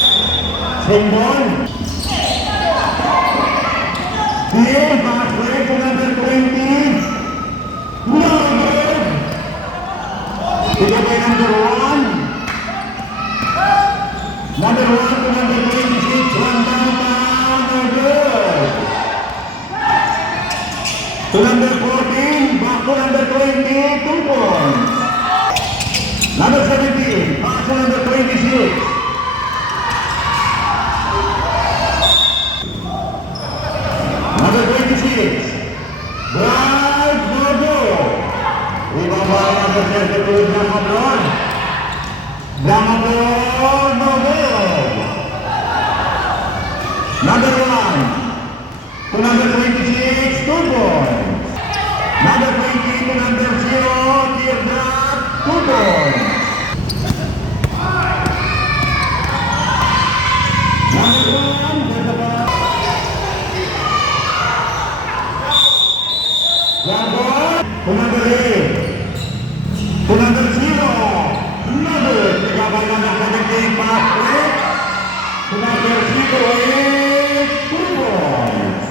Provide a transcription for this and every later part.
Sembon. Here, pass break to number 20. No good. Bigay by number 1. Number 1 to number 26. One down, no good. To number 14, back to number 20, 2 points. Number 17, pass to number 26. Number 26, Brad Bordo. Ibaba number 32, Dramador. Dramador, no good. Number 1, to number 26, 2 points. Number 20 to number 0, Teardrop, 2 points. Number 1, there's a ball. One ball to number 8. To number 0. Number, ikaw number 17, pass break. To number 08, 2 points.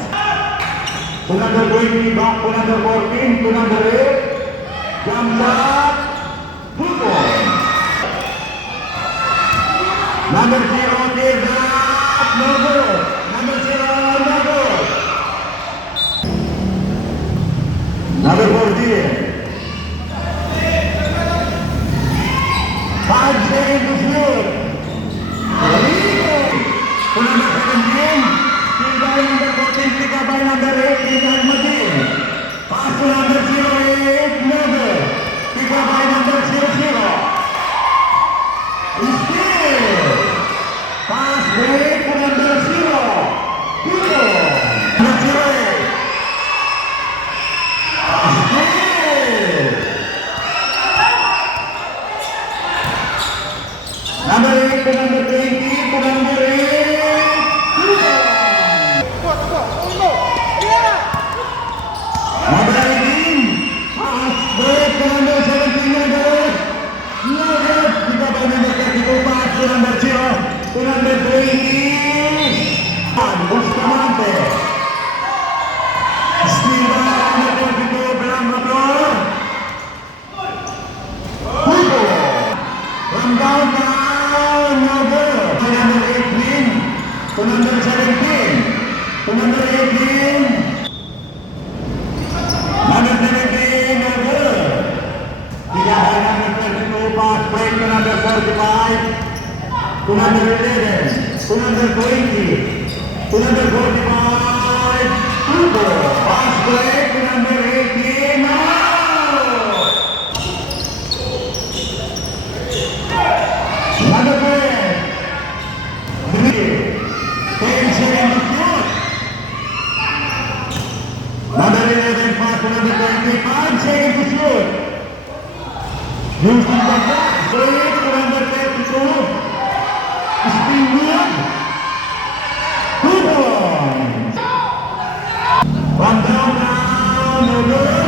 To number 20, back to number 14, to number 8, jump shot, 2 points. Number 0, teardrop, no good. Number 0, no good. Number 14. 5 seconds to shoot. To number 17, still by number 14, pick up by number 8, Richard Martin. Pass to number 08, no good. Pick up by number 00. Still. Pass break to number 0. Good. Number 08. Number 8 to number 20 to number 8. Number 18. Pass break to number 17. Number 8. No good. Pick up by number 32. Pass to number 0 to number 20. Bustamante. Still by number 22. Belangrapur. Hugo. From downtown. No good. To number 18. To number 17. To number 18. Number 17. No good. Tidak by number 32. Pass break to number 45. To number 11. To number 20. To number 45. Hugo. Pass break to number 18. Out. Number 10. 10 seconds to shoot. Number 11, pass to number 20, 5 seconds to shoot. Using the back, break to number 32. Spin good. 2 points. From downtown, no good.